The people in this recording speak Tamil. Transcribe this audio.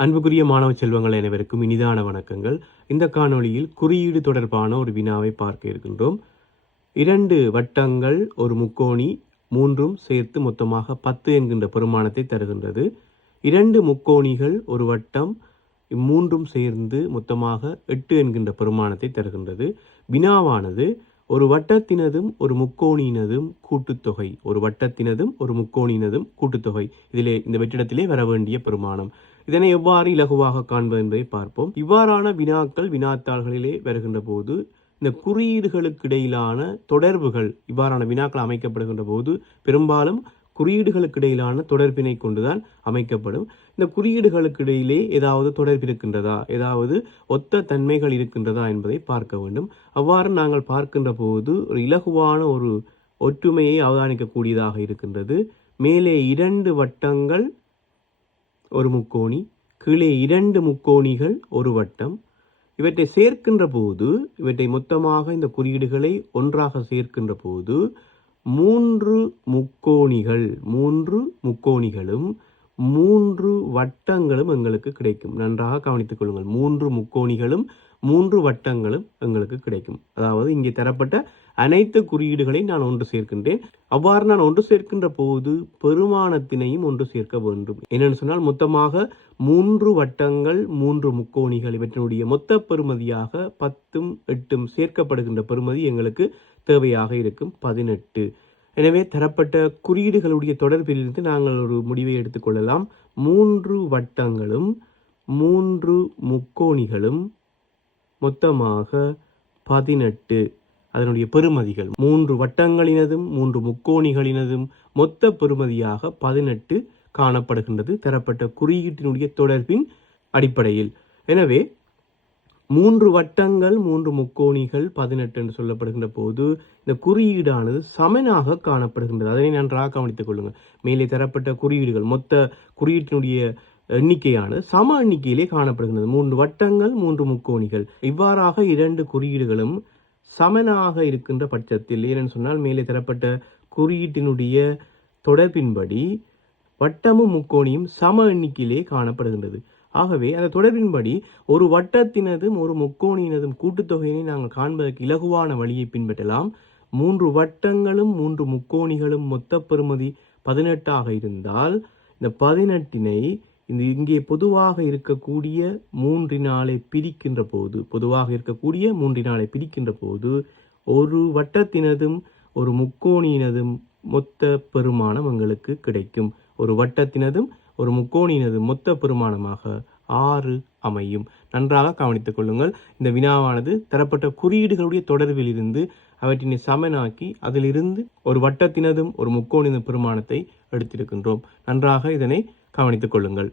அன்புக்குரிய மாணவ செல்வங்கள் அனைவருக்கும் இனிதான வணக்கங்கள். இந்த காணொளியில் குறியீடு தொடர்பான ஒரு வினாவை பார்க்க இருக்கின்றோம். இரண்டு வட்டங்கள் ஒரு முக்கோணி மூன்றும் சேர்த்து மொத்தமாக பத்து என்கின்ற பெருமானத்தை தருகின்றது. இரண்டு முக்கோணிகள் ஒரு வட்டம் இம்மூன்றும் சேர்ந்து மொத்தமாக எட்டு என்கின்ற பெருமானத்தை தருகின்றது. வினாவானது ஒரு வட்டத்தினதும் ஒரு முக்கோணியினதும் கூட்டுத்தொகை. ஒரு வட்டத்தினதும் ஒரு முக்கோணியினதும் கூட்டுத்தொகை. இதிலே இந்த வெற்றிடத்திலே வர வேண்டிய பெருமானம். இதனை எவ்வாறு இலகுவாக காண்பது என்பதை பார்ப்போம். இவ்வாறான வினாக்கள் வினாத்தாள்களிலே வருகின்ற போது இந்த குறியீடுகளுக்கு இடையிலான தொடர்புகள் இவ்வாறான வினாக்கள் அமைக்கப்படுகின்ற போது பெரும்பாலும் குறியீடுகளுக்கு இடையிலான தொடர்பினை கொண்டுதான் அமைக்கப்படும். இந்த குறியீடுகளுக்கு இடையிலே ஏதாவது தொடர்பு இருக்கின்றதா? ஏதாவது ஒத்த தன்மைகள் இருக்கின்றதா என்பதை பார்க்க வேண்டும். அவ்வாறு நாங்கள் பார்க்கின்ற போது ஒரு இலகுவான ஒரு ஒற்றுமையை அவதானிக்கக்கூடியதாக இருக்கின்றது. மேலே இரண்டு வட்டங்கள் ஒரு முக்கோணி கீழே இரண்டு முக்கோணிகள் ஒரு வட்டம். இவற்றை சேர்க்கின்ற போது இவற்றை மொத்தமாக இந்த குறியீடுகளை ஒன்றாக சேர்க்கின்ற போது மூன்று முக்கோணிகள் மூன்று முக்கோணிகளும் மூன்று வட்டங்களும் எங்களுக்கு கிடைக்கும். நன்றாக கவனித்துக் கொள்ளுங்கள். மூன்று முக்கோணிகளும் மூன்று வட்டங்களும் எங்களுக்கு கிடைக்கும். அதாவது இங்கே தரப்பட்ட அனைத்து குறியீடுகளை நான் ஒன்று சேர்க்கின்றேன். அவ்வாறு நான் ஒன்று சேர்க்கின்ற போது பெருமானத்தினையும் ஒன்று சேர்க்க வேண்டும். என்னென்னு சொன்னால் மொத்தமாக மூன்று வட்டங்கள் மூன்று முக்கோணிகள் இவற்றினுடைய மொத்த பெறுமதியாக பத்தும் எட்டும் சேர்க்கப்படுகின்ற பெறுமதி எங்களுக்கு தேவையாக இருக்கும். பதினெட்டு. எனவே தரப்பட்ட குறியீடுகளுடைய தொடர்பிலிருந்து நாங்கள் ஒரு முடிவை எடுத்துக்கொள்ளலாம். மூன்று வட்டங்களும் மூன்று முக்கோணிகளும் மொத்தமாக பதினெட்டு. அதனுடைய பெருமதிகள் மூன்று வட்டங்களினதும் மூன்று முக்கோணிகளினதும் மொத்த பெருமதியாக பதினெட்டு காணப்படுகின்றது. தரப்பட்ட குறியீட்டினுடைய தொடர்பின் அடிப்படையில். எனவே மூன்று வட்டங்கள் மூன்று முக்கோணிகள் பதினெட்டு என்று சொல்லப்படுகின்ற போது இந்த குறியீடானது சமனாக காணப்படுகின்றது. அதனை நன்றாக கவனித்துக் கொள்ளுங்கள். மேலே தரப்பட்ட குறியீடுகள் மொத்த குறியீட்டினுடைய எண்ணிக்கையானது சம எண்ணிக்கையிலே காணப்படுகின்றது. மூன்று வட்டங்கள் மூன்று முக்கோணிகள். இவ்வாறாக இரண்டு குறியீடுகளும் சமனாக இருக்கின்ற பட்சத்தில் ஏனென்று சொன்னால் மேலே தரப்பட்ட குறியீட்டினுடைய தொடர்பின்படி வட்டமும் முக்கோணியும் சம எண்ணிக்கையிலே காணப்படுகின்றது. ஆகவே அந்த தொடர்பின்படி ஒரு வட்டத்தினதும் ஒரு முக்கோணியினதும் கூட்டுத்தொகையினை நாங்கள் காண்பதற்கு இலகுவான வழியை பின்பற்றலாம். மூன்று வட்டங்களும் மூன்று முக்கோணிகளும் மொத்த பெறுமதி பதினெட்டாக இருந்தால் இந்த பதினெட்டினை இந்த இங்கே பொதுவாக இருக்கக்கூடிய மூன்றினாலே பிரிக்கின்ற போது பொதுவாக இருக்கக்கூடிய மூன்றினாலே பிரிக்கின்ற போது ஒரு வட்டத்தினதும் ஒரு முக்கோணியினதும் மொத்த பெருமானம் எங்களுக்கு கிடைக்கும். ஒரு வட்டத்தினதும் ஒரு முக்கோணினது மொத்த பெருமானமாக ஆறு அமையும். நன்றாக கவனித்துக் கொள்ளுங்கள். இந்த வினாவானது தரப்பட்ட குறியீடுகளுடைய தொடர்பில் இருந்து அவற்றினை சமனாக்கி அதிலிருந்து ஒரு வட்டத்தினதும் ஒரு முக்கோணின பெருமானத்தை எடுத்திருக்கின்றோம். நன்றாக இதனை கவனித்துக் கொள்ளுங்கள்.